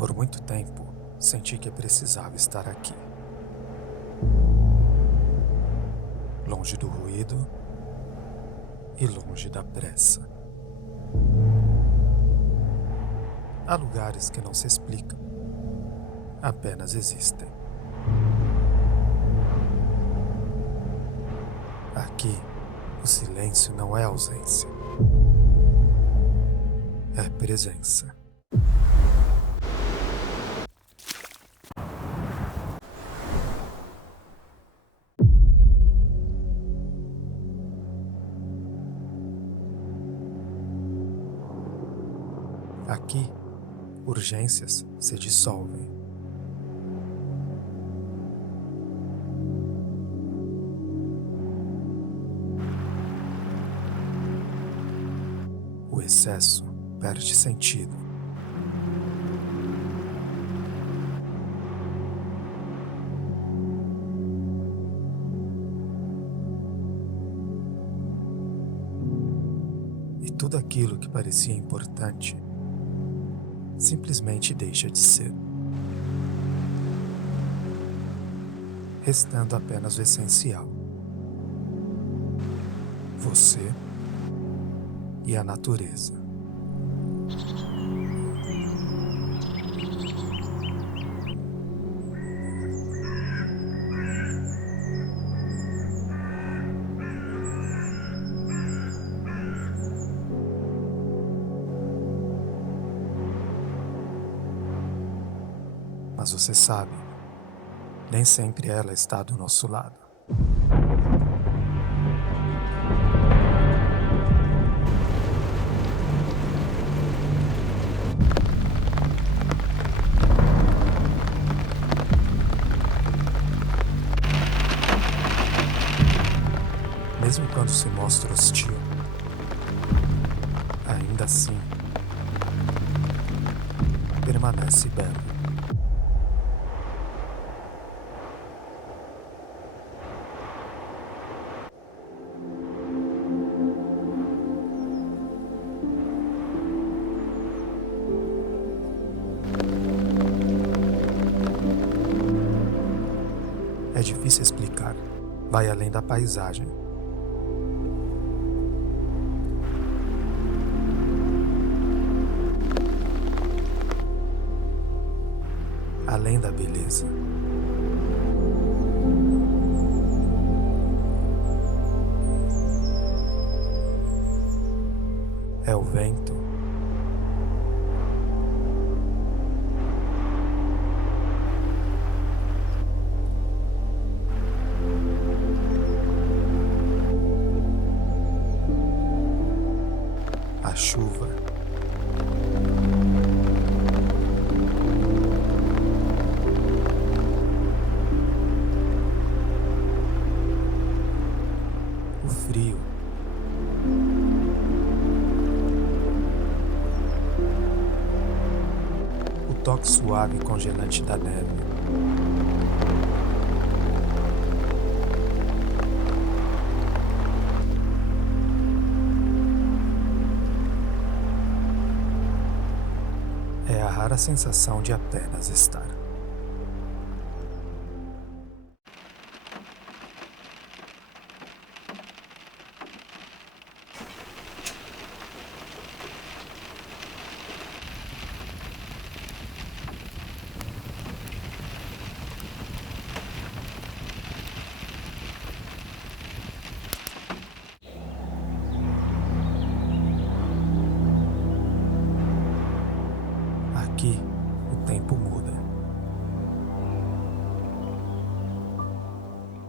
Por muito tempo, senti que precisava estar aqui, longe do ruído e longe da pressa. Há lugares que não se explicam, apenas existem. Aqui, o silêncio não é ausência, é presença. Aqui, urgências se dissolvem. O excesso perde sentido. E tudo aquilo que parecia importante simplesmente deixa de ser, restando apenas o essencial: você e a natureza. Mas você sabe, nem sempre ela está do nosso lado. Mesmo quando se mostra hostil, ainda assim, permanece belo. É difícil explicar, vai além da paisagem. Além da beleza. É o vento. A chuva. O frio. O toque suave e congelante da neve. É a rara sensação de apenas estar. Aqui, o tempo muda.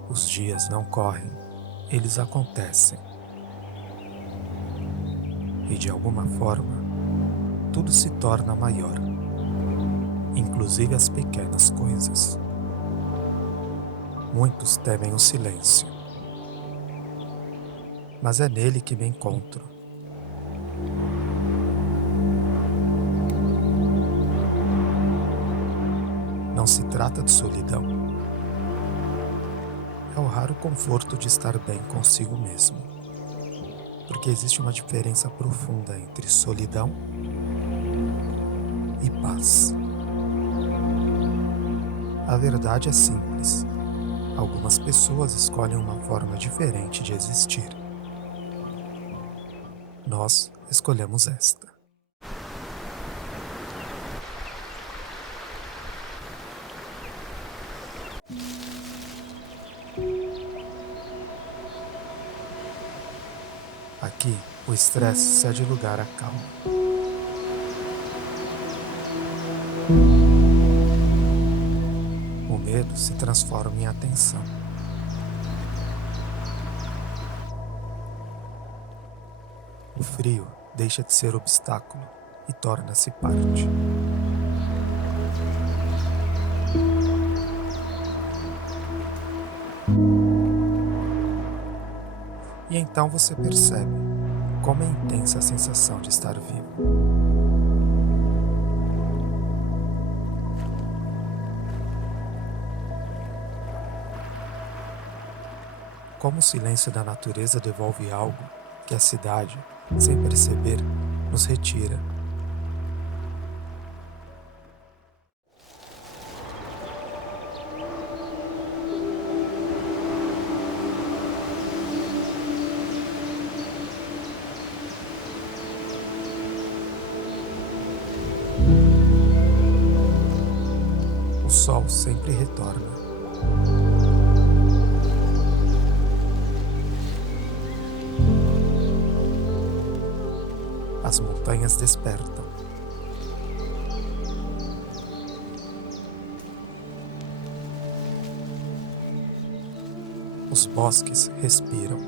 Os dias não correm, eles acontecem. E de alguma forma, tudo se torna maior, inclusive as pequenas coisas. Muitos temem o silêncio, mas é nele que me encontro. Não se trata de solidão. É o raro conforto de estar bem consigo mesmo. Porque existe uma diferença profunda entre solidão e paz. A verdade é simples. Algumas pessoas escolhem uma forma diferente de existir. Nós escolhemos esta. Aqui, o estresse cede lugar à calma. O medo se transforma em atenção. O frio deixa de ser obstáculo e torna-se parte. E então você percebe como é intensa a sensação de estar vivo. Como o silêncio da natureza devolve algo que a cidade, sem perceber, nos retira. O sol sempre retorna. As montanhas despertam. Os bosques respiram,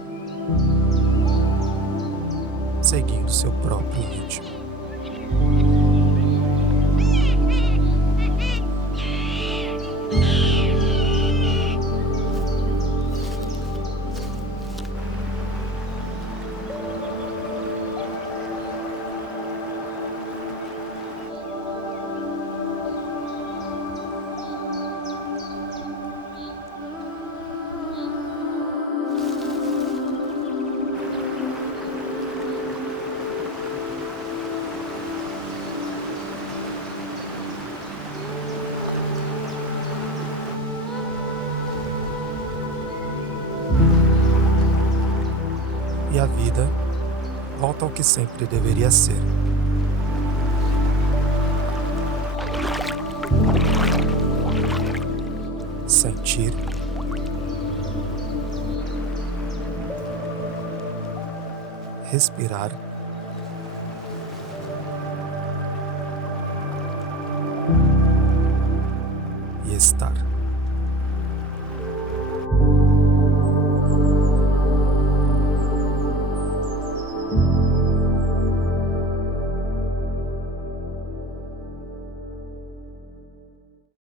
seguindo seu próprio ritmo. E a vida volta ao que sempre deveria ser. Sentir, respirar e estar.